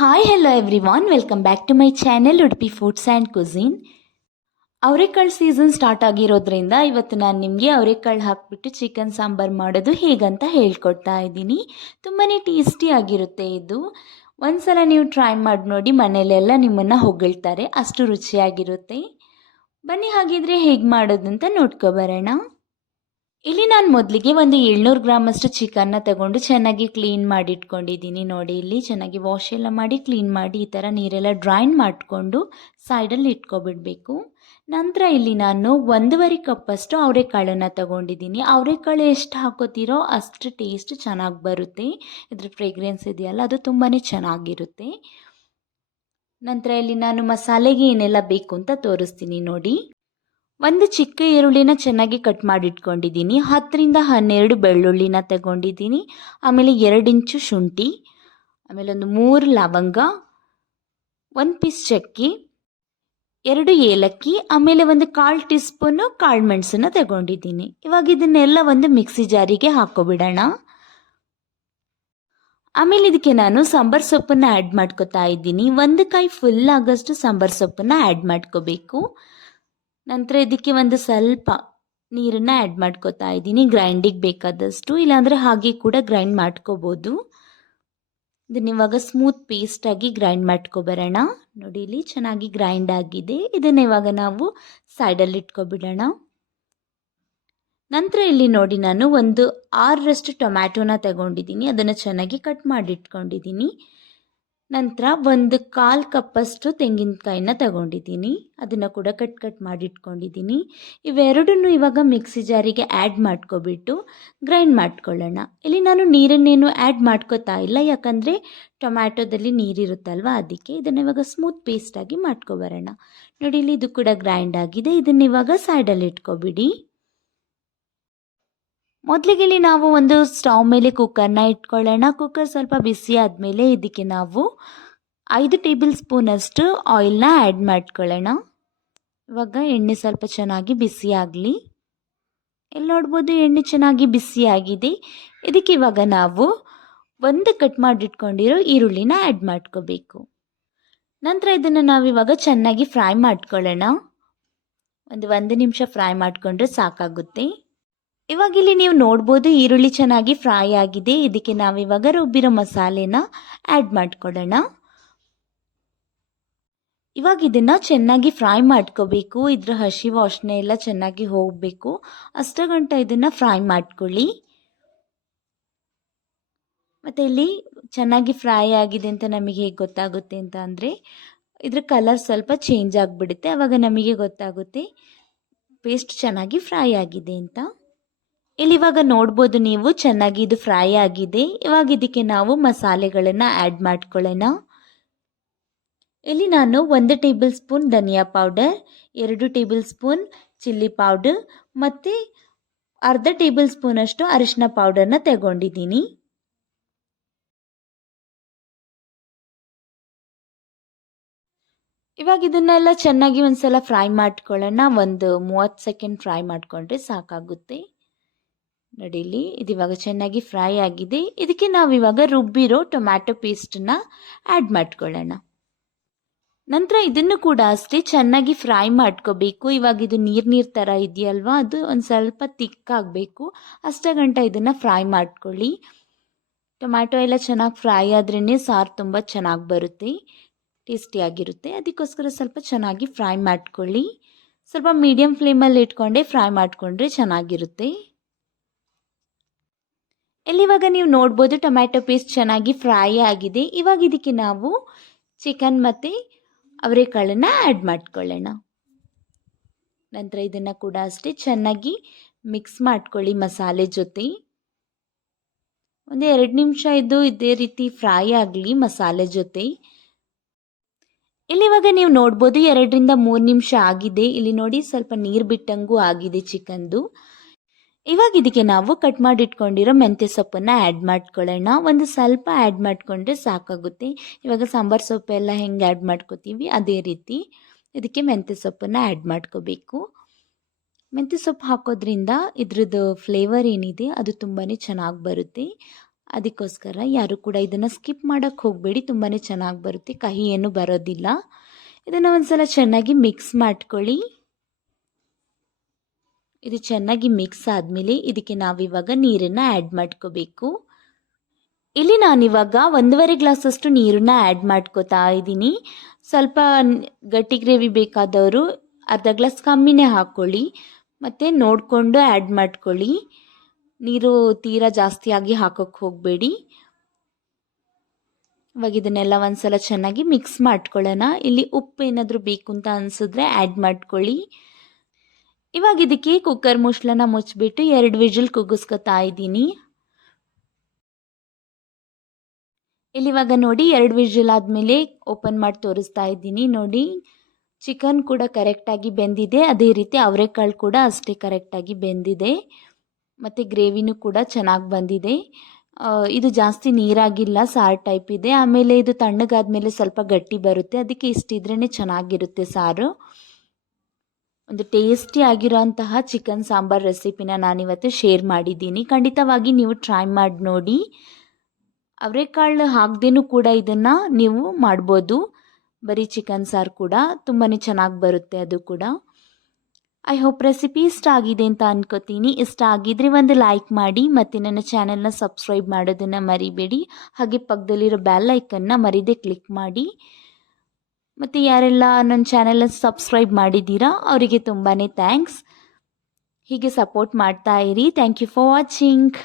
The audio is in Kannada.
Hi hello everyone, welcome back to my channel Udupi foods and cuisine. ಅವರೆಕಾಳು ಸೀಸನ್ ಸ್ಟಾರ್ಟ್ ಆಗಿರೋದ್ರಿಂದ ಇವತ್ತು ನಾನು ನಿಮಗೆ ಅವರೆಕಾಳು ಹಾಕಿಬಿಟ್ಟು ಚಿಕನ್ ಸಾಂಬಾರ್ ಮಾಡೋದು ಹೇಗಂತ ಹೇಳ್ಕೊಡ್ತಾ ಇದ್ದೀನಿ. ತುಂಬಾ ಟೇಸ್ಟಿ ಆಗಿರುತ್ತೆ ಇದು. ಒಂದ್ಸಲ ನೀವು ಟ್ರೈ ಮಾಡಿ ನೋಡಿ, ಮನೆಯಲ್ಲೆಲ್ಲ ನಿಮ್ಮನ್ನು ಹೊಗಳ್ತಾರೆ, ಅಷ್ಟು ರುಚಿಯಾಗಿರುತ್ತೆ. ಬನ್ನಿ ಹಾಗಿದ್ರೆ ಹೇಗೆ ಮಾಡೋದು ಅಂತ ನೋಡ್ಕೊಬರೋಣ. ಇಲ್ಲಿ ನಾನು ಮೊದಲಿಗೆ ಒಂದು 700 ಗ್ರಾಮಷ್ಟು ಚಿಕನ್ನ ತಗೊಂಡು ಚೆನ್ನಾಗಿ ಕ್ಲೀನ್ ಮಾಡಿ ಇಟ್ಕೊಂಡಿದ್ದೀನಿ. ನೋಡಿ, ಇಲ್ಲಿ ಚೆನ್ನಾಗಿ ವಾಶ್ ಎಲ್ಲ ಮಾಡಿ ಕ್ಲೀನ್ ಮಾಡಿ ಈ ಥರ ನೀರೆಲ್ಲ ಡ್ರೈನ್ ಮಾಡಿಕೊಂಡು ಸೈಡಲ್ಲಿ ಇಟ್ಕೊಬಿಡಬೇಕು. ನಂತರ ಇಲ್ಲಿ ನಾನು 1.5 ಕಪ್ಪಷ್ಟು ಅವರೆಕಾಳನ್ನು ತಗೊಂಡಿದ್ದೀನಿ. ಅವರೆಕಾಳು ಎಷ್ಟು ಹಾಕೋತೀರೋ ಅಷ್ಟು ಟೇಸ್ಟ್ ಚೆನ್ನಾಗಿ ಬರುತ್ತೆ. ಇದ್ರ ಫ್ರೇಗ್ರೆನ್ಸ್ ಇದೆಯಲ್ಲ, ಅದು ತುಂಬಾ ಚೆನ್ನಾಗಿರುತ್ತೆ. ನಂತರ ಇಲ್ಲಿ ನಾನು ಮಸಾಲೆಗೆ ಏನೆಲ್ಲ ಬೇಕು ಅಂತ ತೋರಿಸ್ತೀನಿ ನೋಡಿ. ಒಂದು ಚಿಕ್ಕ ಈರುಳ್ಳಿನ ಚೆನ್ನಾಗಿ ಕಟ್ ಮಾಡಿ ಇಟ್ಕೊಂಡಿದ್ದೀನಿ. 10ರಿಂದ 12 ಬೆಳ್ಳುಳ್ಳಿನ ತಗೊಂಡಿದ್ದೀನಿ. ಆಮೇಲೆ 2 ಇಂಚು ಶುಂಠಿ, ಆಮೇಲೆ ಒಂದು 3 ಲವಂಗ, 1 ಪೀಸ್ ಚಕ್ಕೆ, 2 ಏಲಕ್ಕಿ, ಆಮೇಲೆ ಒಂದು 1/4 ಟೀ ಸ್ಪೂನು ಕಾಳು ಮೆಣಸನ್ನು ತಗೊಂಡಿದ್ದೀನಿ. ಇವಾಗ ಇದನ್ನೆಲ್ಲ ಒಂದು ಮಿಕ್ಸಿ ಜಾರಿಗೆ ಹಾಕೋಬಿಡೋಣ. ಆಮೇಲೆ ಇದಕ್ಕೆ ನಾನು ಸಾಂಬಾರ್ ಸೊಪ್ಪನ್ನು ಆ್ಯಡ್ ಮಾಡ್ಕೋತಾ ಇದ್ದೀನಿ. 1 ಕೈ ಫುಲ್ ಆಗೋಷ್ಟು ಸಾಂಬಾರ್ ಸೊಪ್ಪನ್ನು ಆ್ಯಡ್ ಮಾಡ್ಕೋಬೇಕು. ನಂತರ ಇದಕ್ಕೆ ಒಂದು ಸ್ವಲ್ಪ ನೀರನ್ನು ಆ್ಯಡ್ ಮಾಡ್ಕೋತಾ ಇದ್ದೀನಿ, ಗ್ರೈಂಡಿಗೆ ಬೇಕಾದಷ್ಟು. ಇಲ್ಲಾಂದರೆ ಹಾಗೆ ಕೂಡ ಗ್ರೈಂಡ್ ಮಾಡ್ಕೋಬೋದು. ಇದನ್ನ ಇವಾಗ ಸ್ಮೂತ್ ಪೇಸ್ಟಾಗಿ ಗ್ರೈಂಡ್ ಮಾಡ್ಕೊಬರೋಣ. ನೋಡಿ, ಇಲ್ಲಿ ಚೆನ್ನಾಗಿ ಗ್ರೈಂಡ್ ಆಗಿದೆ. ಇದನ್ನು ಇವಾಗ ನಾವು ಸೈಡಲ್ಲಿ ಇಟ್ಕೊಬಿಡೋಣ. ನಂತರ ಇಲ್ಲಿ ನೋಡಿ, ನಾನು ಒಂದು 6ರಷ್ಟು ಟೊಮ್ಯಾಟೋನ ತಗೊಂಡಿದ್ದೀನಿ. ಅದನ್ನು ಚೆನ್ನಾಗಿ ಕಟ್ ಮಾಡಿ ಇಟ್ಕೊಂಡಿದ್ದೀನಿ. ನಂತರ ಒಂದು 1/4 ಕಪ್ಪಷ್ಟು ತೆಂಗಿನಕಾಯಿನ ತಗೊಂಡಿದ್ದೀನಿ. ಅದನ್ನು ಕೂಡ ಕಟ್ ಮಾಡಿ ಇಟ್ಕೊಂಡಿದ್ದೀನಿ. ಇವೆರಡನ್ನು ಇವಾಗ ಮಿಕ್ಸಿ ಜಾರಿಗೆ ಆ್ಯಡ್ ಮಾಡ್ಕೊಬಿಟ್ಟು ಗ್ರೈಂಡ್ ಮಾಡ್ಕೊಳ್ಳೋಣ. ಇಲ್ಲಿ ನಾನು ನೀರನ್ನೇನು ಆ್ಯಡ್ ಮಾಡ್ಕೋತಾ ಇಲ್ಲ, ಯಾಕಂದರೆ ಟೊಮ್ಯಾಟೋದಲ್ಲಿ ನೀರಿರುತ್ತಲ್ವ, ಅದಕ್ಕೆ. ಇದನ್ನು ಇವಾಗ ಸ್ಮೂತ್ ಪೇಸ್ಟಾಗಿ ಮಾಡ್ಕೊಬರೋಣ. ನೋಡಿ, ಇಲ್ಲಿ ಇದು ಕೂಡ ಗ್ರೈಂಡ್ ಆಗಿದೆ. ಇದನ್ನು ಇವಾಗ ಸೈಡಲ್ಲಿ ಇಟ್ಕೊಬಿಡಿ. ಮೊದಲಿಗೆ ಇಲ್ಲಿ ನಾವು ಒಂದು ಸ್ಟವ್ ಮೇಲೆ ಕುಕ್ಕರ್ನ ಇಟ್ಕೊಳ್ಳೋಣ. ಕುಕ್ಕರ್ ಸ್ವಲ್ಪ ಬಿಸಿ ಆದಮೇಲೆ ಇದಕ್ಕೆ ನಾವು 5 ಟೇಬಲ್ ಸ್ಪೂನಷ್ಟು ಆಯಿಲ್ನ ಆ್ಯಡ್ ಮಾಡ್ಕೊಳ್ಳೋಣ. ಇವಾಗ ಎಣ್ಣೆ ಸ್ವಲ್ಪ ಚೆನ್ನಾಗಿ ಬಿಸಿ ಆಗಲಿ. ಇಲ್ಲಿ ನೋಡ್ಬೋದು, ಎಣ್ಣೆ ಚೆನ್ನಾಗಿ ಬಿಸಿ ಆಗಿದೆ. ಇದಕ್ಕೆ ಇವಾಗ ನಾವು ಒಂದು ಕಟ್ ಮಾಡಿಟ್ಕೊಂಡಿರೋ ಈರುಳ್ಳಿನ ಆ್ಯಡ್ ಮಾಡ್ಕೋಬೇಕು. ನಂತರ ಇದನ್ನು ನಾವಿವಾಗ ಚೆನ್ನಾಗಿ ಫ್ರೈ ಮಾಡ್ಕೊಳ್ಳೋಣ. ಒಂದು ನಿಮಿಷ ಫ್ರೈ ಮಾಡಿಕೊಂಡ್ರೆ ಸಾಕಾಗುತ್ತೆ. ಇವಾಗ ಇಲ್ಲಿ ನೀವು ನೋಡ್ಬೋದು, ಈರುಳ್ಳಿ ಚೆನ್ನಾಗಿ ಫ್ರೈ ಆಗಿದೆ. ಇದಕ್ಕೆ ನಾವಿವಾಗ ರುಬ್ಬಿರೋ ಮಸಾಲೆನ ಆ್ಯಡ್ ಮಾಡ್ಕೊಳ್ಳೋಣ. ಇವಾಗ ಇದನ್ನು ಚೆನ್ನಾಗಿ ಫ್ರೈ ಮಾಡ್ಕೋಬೇಕು. ಇದ್ರ ಹಸಿ ವಾಸನೆ ಎಲ್ಲ ಚೆನ್ನಾಗಿ ಹೋಗಬೇಕು. ಅಷ್ಟಗಂಟ ಇದನ್ನು ಫ್ರೈ ಮಾಡ್ಕೊಳ್ಳಿ. ಮತ್ತು ಇಲ್ಲಿ ಚೆನ್ನಾಗಿ ಫ್ರೈ ಆಗಿದೆ ಅಂತ ನಮಗೆ ಹೇಗೆ ಗೊತ್ತಾಗುತ್ತೆ ಅಂತ ಅಂದರೆ, ಇದ್ರ ಕಲರ್ ಸ್ವಲ್ಪ ಚೇಂಜ್ ಆಗಿಬಿಡುತ್ತೆ. ಆವಾಗ ನಮಗೆ ಗೊತ್ತಾಗುತ್ತೆ ಪೇಸ್ಟ್ ಚೆನ್ನಾಗಿ ಫ್ರೈ ಆಗಿದೆ ಅಂತ. ಇಲ್ಲಿ ಇವಾಗ ನೋಡ್ಬೋದು ನೀವು, ಚೆನ್ನಾಗಿ ಇದು ಫ್ರೈ ಆಗಿದೆ. ಇವಾಗ ಇದಕ್ಕೆ ನಾವು ಮಸಾಲೆಗಳನ್ನು ಆ್ಯಡ್ ಮಾಡ್ಕೊಳ್ಳೋಣ. ಇಲ್ಲಿ ನಾನು 1 ಟೇಬಲ್ ಸ್ಪೂನ್ ಧನಿಯಾ powder, 2 tablespoon chilli powder ಮತ್ತು ಅರ್ಧ ಟೇಬಲ್ ಸ್ಪೂನಷ್ಟು ಅರಿಶಿನ ಪೌಡರ್ನ ತಗೊಂಡಿದ್ದೀನಿ. ಇವಾಗ ಇದನ್ನೆಲ್ಲ ಚೆನ್ನಾಗಿ ಒಂದ್ಸಲ ಫ್ರೈ ಮಾಡ್ಕೊಳ್ಳೋಣ. ಒಂದು 30 ಸೆಕೆಂಡ್ ಫ್ರೈ ಮಾಡಿಕೊಂಡ್ರೆ ಸಾಕಾಗುತ್ತೆ. ನಡೀಲಿ, ಇದು ಇವಾಗ ಚೆನ್ನಾಗಿ ಫ್ರೈ ಆಗಿದೆ. ಇದಕ್ಕೆ ನಾವಿವಾಗ ರುಬ್ಬಿರೋ ಟೊಮ್ಯಾಟೊ ಪೇಸ್ಟನ್ನ ಆ್ಯಡ್ ಮಾಡ್ಕೊಳ್ಳೋಣ. ನಂತರ ಇದನ್ನು ಕೂಡ ಅಷ್ಟೇ ಚೆನ್ನಾಗಿ ಫ್ರೈ ಮಾಡ್ಕೋಬೇಕು. ಇವಾಗ ಇದು ನೀರು ಥರ ಇದೆಯಲ್ವಾ, ಅದು ಒಂದು ಸ್ವಲ್ಪ ತಿಕ್ಕಾಗಬೇಕು. ಅಷ್ಟಗಂಟ ಇದನ್ನು ಫ್ರೈ ಮಾಡ್ಕೊಳ್ಳಿ. ಟೊಮ್ಯಾಟೊ ಎಲ್ಲ ಚೆನ್ನಾಗಿ ಫ್ರೈ ಆದ್ರೇ ಸಾರು ತುಂಬ ಚೆನ್ನಾಗಿ ಬರುತ್ತೆ, ಟೇಸ್ಟಿಯಾಗಿರುತ್ತೆ. ಅದಕ್ಕೋಸ್ಕರ ಸ್ವಲ್ಪ ಚೆನ್ನಾಗಿ ಫ್ರೈ ಮಾಡ್ಕೊಳ್ಳಿ. ಸ್ವಲ್ಪ ಮೀಡಿಯಮ್ ಫ್ಲೇಮಲ್ಲಿ ಇಟ್ಕೊಂಡೆ ಫ್ರೈ ಮಾಡಿಕೊಂಡ್ರೆ ಚೆನ್ನಾಗಿರುತ್ತೆ. ಇವಾಗ ನೀವು ನೋಡ್ಬೋದು, ಟೊಮ್ಯಾಟೊ ಪೇಸ್ಟ್ ಚೆನ್ನಾಗಿ ಫ್ರೈ ಆಗಿದೆ. ಇವಾಗ ಇದಕ್ಕೆ ನಾವು ಚಿಕನ್ ಮತ್ತು ಅವರೆಕಾಳನ್ನು ಆ್ಯಡ್ ಮಾಡ್ಕೊಳ್ಳೋಣ. ನಂತರ ಇದನ್ನು ಕೂಡ ಅಷ್ಟೇ ಚೆನ್ನಾಗಿ ಮಿಕ್ಸ್ ಮಾಡ್ಕೊಳ್ಳಿ ಮಸಾಲೆ ಜೊತೆ. ಒಂದು 2 ನಿಮಿಷ ಇದು ಇದೇ ರೀತಿ ಫ್ರೈ ಆಗಲಿ ಮಸಾಲೆ ಜೊತೆ. ಇವಾಗ ನೀವು ನೋಡ್ಬೋದು, 2ರಿಂದ 3 ನಿಮಿಷ ಆಗಿದೆ. ಇಲ್ಲಿ ನೋಡಿ, ಸ್ವಲ್ಪ ನೀರು ಬಿಟ್ಟಂಗೂ ಆಗಿದೆ ಚಿಕನ್ದು. ಇವಾಗ ಇದಕ್ಕೆ ನಾವು ಕಟ್ ಮಾಡಿ ಇಟ್ಕೊಂಡಿರೋ ಮೆಂತ್ಯ ಸೊಪ್ಪನ್ನು ಆ್ಯಡ್ ಮಾಡ್ಕೊಳ್ಳೋಣ. ಒಂದು ಸ್ವಲ್ಪ ಆ್ಯಡ್ ಮಾಡಿಕೊಂಡ್ರೆ ಸಾಕಾಗುತ್ತೆ. ಇವಾಗ ಸಾಂಬಾರು ಸೊಪ್ಪು ಎಲ್ಲ ಹೆಂಗೆ ಆ್ಯಡ್ ಮಾಡ್ಕೋತೀವಿ ಅದೇ ರೀತಿ ಇದಕ್ಕೆ ಮೆಂತ್ಯ ಸೊಪ್ಪನ್ನು ಆ್ಯಡ್ ಮಾಡ್ಕೋಬೇಕು. ಮೆಂತ್ಯ ಸೊಪ್ಪು ಹಾಕೋದ್ರಿಂದ ಇದ್ರದ್ದು ಫ್ಲೇವರ್ ಏನಿದೆ ಅದು ತುಂಬಾ ಚೆನ್ನಾಗಿ ಬರುತ್ತೆ. ಅದಕ್ಕೋಸ್ಕರ ಯಾರು ಕೂಡ ಇದನ್ನು ಸ್ಕಿಪ್ ಮಾಡೋಕ್ಕೆ ಹೋಗಬೇಡಿ, ತುಂಬಾ ಚೆನ್ನಾಗಿ ಬರುತ್ತೆ, ಕಹಿ ಏನು ಬರೋದಿಲ್ಲ. ಇದನ್ನು ಒಂದ್ಸಲ ಚೆನ್ನಾಗಿ ಮಿಕ್ಸ್ ಮಾಡ್ಕೊಳ್ಳಿ. ಇದು ಚೆನ್ನಾಗಿ ಮಿಕ್ಸ್ ಆದಮೇಲೆ ಇದಕ್ಕೆ ನಾವಿವಾಗ ನೀರನ್ನು ಆ್ಯಡ್ ಮಾಡ್ಕೋಬೇಕು. ಇಲ್ಲಿ ನಾನಿವಾಗ 1.5 ಗ್ಲಾಸಷ್ಟು ನೀರನ್ನು ಆ್ಯಡ್ ಮಾಡ್ಕೋತಾ ಇದ್ದೀನಿ. ಸ್ವಲ್ಪ ಗಟ್ಟಿ ಗ್ರೇವಿ ಬೇಕಾದವರು ಅರ್ಧ ಗ್ಲಾಸ್ ಕಮ್ಮಿನೇ ಹಾಕ್ಕೊಳ್ಳಿ, ಮತ್ತು ನೋಡಿಕೊಂಡು ಆ್ಯಡ್ ಮಾಡ್ಕೊಳ್ಳಿ. ನೀರು ತೀರಾ ಜಾಸ್ತಿಯಾಗಿ ಹಾಕೋಕ್ಕೆ ಹೋಗಬೇಡಿ. ಇವಾಗ ಇದನ್ನೆಲ್ಲ ಒಂದ್ಸಲ ಚೆನ್ನಾಗಿ ಮಿಕ್ಸ್ ಮಾಡ್ಕೊಳ್ಳೋಣ. ಇಲ್ಲಿ ಉಪ್ಪು ಏನಾದರೂ ಬೇಕು ಅಂತ ಅನಿಸಿದ್ರೆ ಆ್ಯಡ್ ಮಾಡ್ಕೊಳ್ಳಿ. ಇವಾಗ ಇದಕ್ಕೆ ಕುಕ್ಕರ್ ಮುಚ್ಚಳನ ಮುಚ್ಚಿಬಿಟ್ಟು 2 ವಿಜಿಲ್ ಕೂಗಿಸ್ಕೊತಾ ಇದ್ದೀನಿ. ಇಲ್ಲಿವಾಗ ನೋಡಿ 2 ವಿಜಿಲ್ ಆದಮೇಲೆ ಓಪನ್ ಮಾಡಿ ತೋರಿಸ್ತಾ ಇದ್ದೀನಿ. ನೋಡಿ, ಚಿಕನ್ ಕೂಡ ಕರೆಕ್ಟಾಗಿ ಬೆಂದಿದೆ, ಅದೇ ರೀತಿ ಅವರೆಕಾಳು ಕೂಡ ಅಷ್ಟೇ ಕರೆಕ್ಟಾಗಿ ಬೆಂದಿದೆ, ಮತ್ತು ಗ್ರೇವಿನೂ ಕೂಡ ಚೆನ್ನಾಗಿ ಬಂದಿದೆ. ಇದು ಜಾಸ್ತಿ ನೀರಾಗಿಲ್ಲ, ಸಾರು ಟೈಪ್ ಇದೆ. ಆಮೇಲೆ ಇದು ತಣ್ಣಗಾದ್ಮೇಲೆ ಸ್ವಲ್ಪ ಗಟ್ಟಿ ಬರುತ್ತೆ, ಅದಕ್ಕೆ ಇಷ್ಟಿದ್ರೇ ಚೆನ್ನಾಗಿರುತ್ತೆ ಸಾರು. ಒಂದು ಟೇಸ್ಟಿ ಆಗಿರೋಂತಹ ಚಿಕನ್ ಸಾಂಬಾರ್ ರೆಸಿಪಿನ ನಾನಿವತ್ತು ಶೇರ್ ಮಾಡಿದ್ದೀನಿ. ಖಂಡಿತವಾಗಿ ನೀವು ಟ್ರೈ ಮಾಡಿ ನೋಡಿ. ಅವರೆಕಾಳು ಹಾಕ್ದೇನೂ ಕೂಡ ಇದನ್ನು ನೀವು ಮಾಡ್ಬೋದು. ಬರೀ ಚಿಕನ್ ಸಾರು ಕೂಡ ತುಂಬಾ ಚೆನ್ನಾಗಿ ಬರುತ್ತೆ ಅದು ಕೂಡ. ಐ ಹೋಪ್ ರೆಸಿಪಿ ಇಷ್ಟ ಆಗಿದೆ ಅಂತ ಅನ್ಕೋತೀನಿ. ಇಷ್ಟ ಆಗಿದ್ರೆ ಒಂದು ಲೈಕ್ ಮಾಡಿ, ಮತ್ತು ನನ್ನ ಚಾನೆಲ್ನ ಸಬ್ಸ್ಕ್ರೈಬ್ ಮಾಡೋದನ್ನು ಮರಿಬೇಡಿ. ಹಾಗೆ ಪಕ್ಕದಲ್ಲಿರೋ ಬೆಲ್ ಐಕನ್ನ ಮರಿದೇ ಕ್ಲಿಕ್ ಮಾಡಿ. ಮತ್ತು ಯಾರೆಲ್ಲ ನನ್ನ ಚಾನೆಲ್ನ ಸಬ್ಸ್ಕ್ರೈಬ್ ಮಾಡಿದ್ದೀರಾ ಅವರಿಗೆ ತುಂಬಾ ಥ್ಯಾಂಕ್ಸ್. ಹೀಗೆ ಸಪೋರ್ಟ್ ಮಾಡ್ತಾ ಇರಿ. Thank you for watching.